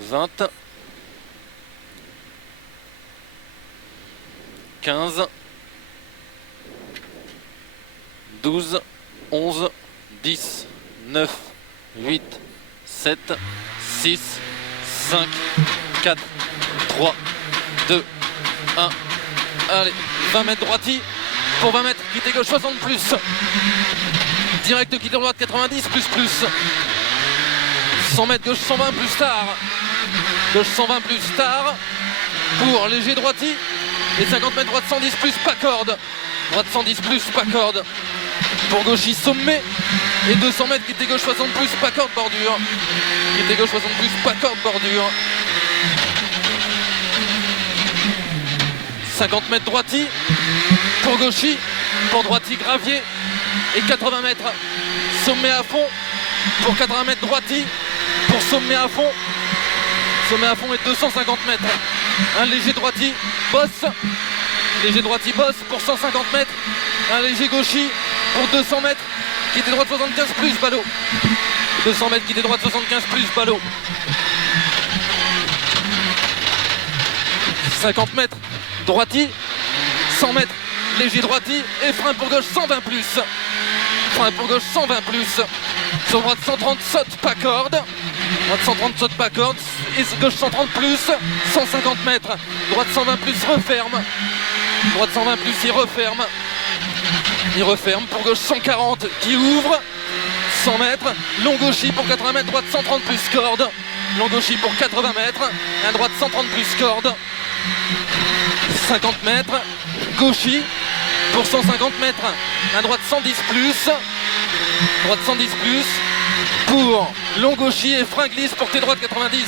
20, 15, 12, 11, 10, 9, 8, 7, 6, 5, 4, 3, 2, 1. Allez, 20 mètres droiti. Pour 20 mètres, quitter gauche 60 plus. Direct quitter droite 90 plus. 100 mètres gauche 120 plus tard. Gauche 120 plus tard. Pour léger droiti. Et 50 mètres droite 110 plus, pas corde. Droite 110 plus, pas corde. Pour gauchis sommet. Et 200 mètres quitter gauche 60 plus, pas corde bordure. Quitter gauche 60 plus, pas corde bordure. 50 mètres droiti. Pour gauchis. Pour droiti gravier. Et 80 mètres sommet à fond. Pour 80 mètres droiti. Pour sommet à fond. Sommet à fond et 250 mètres. Un léger droiti bosse. Léger droiti bosse pour 150 mètres. Un léger gauchis pour 200 mètres. Quitter droite 75 plus ballot. 200 mètres quitter droite 75 plus ballot. 50 mètres droiti. 100 mètres léger droiti. Et frein pour gauche 120 plus. Frein pour gauche 120 plus. Sur droite 130 saute pas corde. Droite 130 saute pas corde. Et gauche 130 plus. 150 mètres. Droite 120 plus referme. Droite 120 plus il referme. Il referme pour gauche 140 qui ouvre. 100 mètres. Long gauchis pour 80 mètres. Droite 130 plus corde. Long gauchis pour 80 mètres. Un droite 130 plus corde. 50 mètres. Gauchis pour 150 mètres. Un droite 110 plus. Droite 110 plus. Pour long gauchis et frein glisse pour tes droites 90.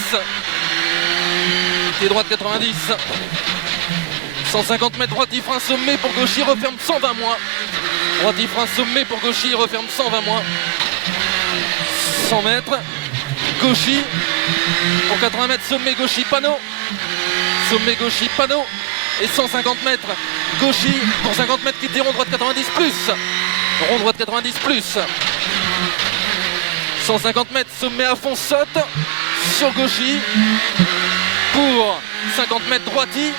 Tes droites 90. 150 mètres droiti frein sommet pour gauchis referme 120 moins. Droiti frein sommet pour gauchis referme 120 moins. 100 mètres. Gauchis pour 80 mètres sommet gauchis panneau. Sommet gauchis panneau. Et 150 mètres gauchis pour 50 mètres quitter rond droite 90 plus. Rond droite 90 plus. 150 mètres sommet à fond saute sur gauchis pour 50 mètres droiti.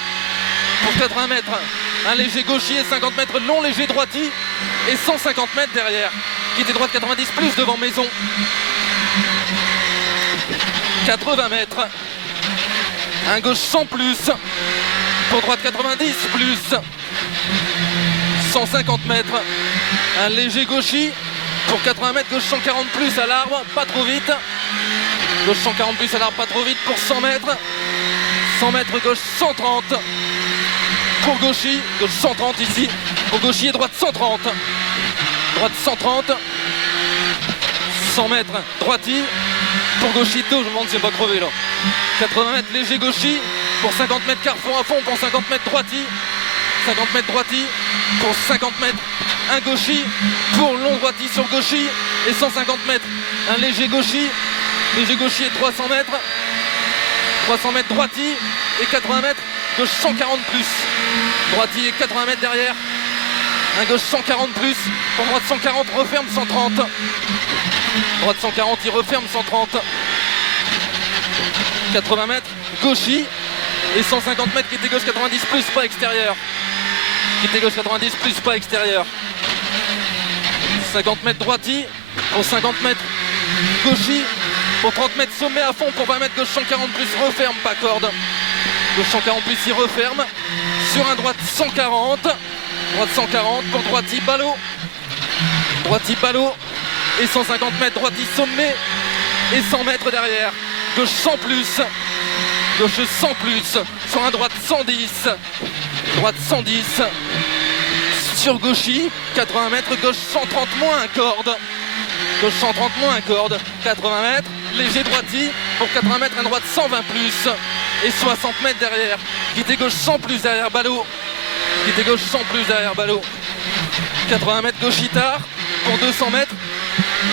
Pour 80 mètres un léger gauchis et 50 mètres long léger droiti. Et 150 mètres derrière. Quitter droite 90 plus devant maison. 80 mètres. Un gauche 100 plus. Pour droite 90 plus. 150 mètres. Un léger gauchis. Pour 80 mètres, gauche 140 plus à l'arbre, pas trop vite. Gauche 140 plus à l'arbre, pas trop vite pour 100 mètres. 100 mètres, gauche 130. Pour gauchis, gauche 130 ici. Pour gauchis et droite 130. Droite 130. 100 mètres, droiti. Pour gauchis 2, je me demande si c'est pas crevé là. 80 mètres, léger gauchis. Pour 50 mètres, carrefour à fond. Pour 50 mètres, droiti. 50 mètres droiti. Pour 50 mètres, un gauchis. Pour long droiti sur gauchis. Et 150 mètres, un léger gauchis. Léger gauchis et 300 mètres. 300 mètres droiti. Et 80 mètres, gauche 140 plus. Droiti et 80 mètres derrière. Un gauche 140 plus. Pour droite 140, referme 130. Droite 140, il referme 130. 80 mètres, gauchis. Et 150 mètres qui était gauche 90 plus, pas extérieur. Qui était gauche 90 plus, pas extérieur. 50 mètres droiti. Pour 50 mètres, gauchis. Pour 30 mètres, sommet à fond. Pour 20 mètres, gauche 140 plus, referme, pas corde. Gauche 140 plus, il referme. Sur un droite 140. Droite 140 pour droiti ballot. Droiti ballot. Et 150 mètres, droiti sommet. Et 100 mètres derrière. Gauche 100 plus. Gauche 100 plus. Sur un droite 110. Droite 110. Sur gauchis. 80 mètres, gauche 130 moins corde. Gauche 130 moins corde. 80 mètres. Léger droiti. Pour 80 mètres, un droite 120 plus. Et 60 mètres derrière. Quitter gauche 100 plus derrière ballot. Quitter gauche 100 plus derrière ballot. 80 mètres gauchitard pour 200 mètres.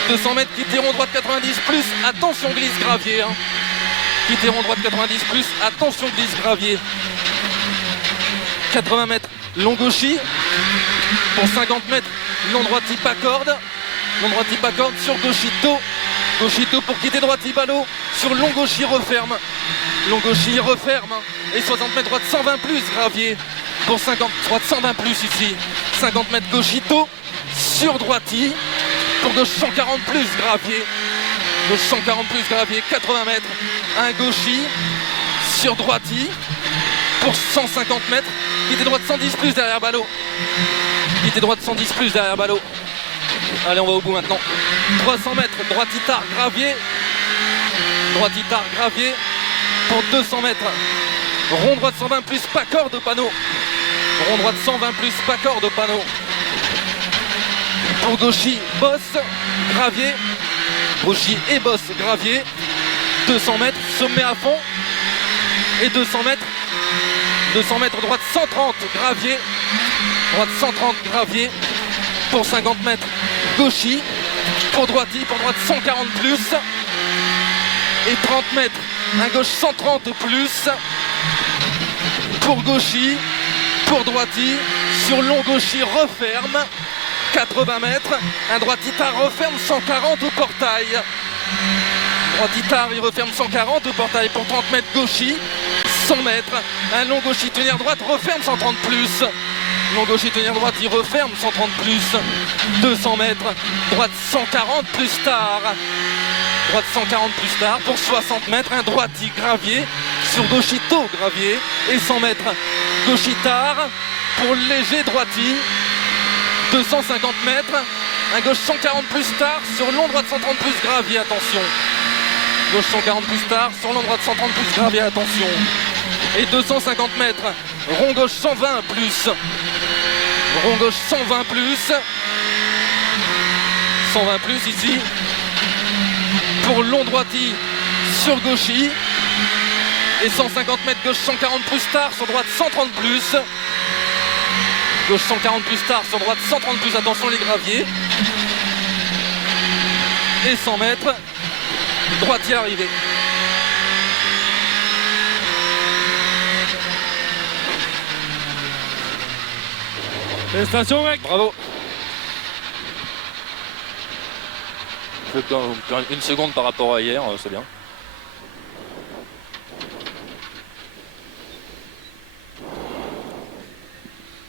200 mètres quitter rond droite 90 plus. Attention glisse gravier. Hein. Quitter rond droite 90 plus. Attention glisse gravier. 80 mètres long gauchis. Pour 50 mètres long droiti pas corde. Long droiti pas corde sur gauchis dos. Gauchito pour quitter droiti, ballot sur long gauchi, referme. Long gauchi, referme. Et 60 mètres droite, 120 plus, gravier. Pour 50 droite, 120 plus ici. 50 mètres gauchito sur droiti. Pour gauche 140 plus, gravier. Gauche 140 plus, gravier, 80 mètres. Un gauchi sur droiti. Pour 150 mètres. Quitter droite 110 plus derrière ballot. Quitter droite 110 plus derrière ballot. Allez, on va au bout maintenant. 300 mètres, droiti-tard, gravier. Droiti-tard, gravier. Pour 200 mètres. Rond droite 120 plus, pas corde au panneau. Rond droite 120 plus, pas corde au panneau. Pour gauchi, bosse, gravier. Gauchi et bosse, gravier. 200 mètres, sommet à fond. Et 200 mètres. 200 mètres, droite 130, gravier. Droite 130, gravier. Pour 50 mètres, gauchi. Pour droite 140 plus. Et 30 mètres, un gauche 130 plus. Pour gauchi. Pour droiti. Sur long gauchi, referme. 80 mètres. Un droiti-tard referme 140 au portail. Droiti-tard, il referme 140 au portail pour 30 mètres gauchi. 100 mètres. Un long gauchi tenir droite, referme 130 plus. Long gauchi tenir droite, il referme 130 plus. 200 mètres. Droite 140 plus tard. Droite 140 plus tard pour 60 mètres. Un droiti gravier sur gauchito gravier. Et 100 mètres. Gauchi tard pour léger droiti. 250 mètres. Un gauche 140 plus tard sur long droite 130 plus gravier. Attention. Gauche 140 plus tard sur long droite 130 plus gravier. Attention. Et 250 mètres. Rond gauche 120 plus. Rond gauche 120 plus. 120 plus ici. Pour long droiti sur gauchi. Et 150 mètres gauche 140 plus tard sur droite 130 plus. Gauche 140 plus tard sur droite 130 plus. Attention les graviers. Et 100 mètres. Droitier arrivé. Félicitations mec. Bravo. Une seconde par rapport à hier, c'est bien.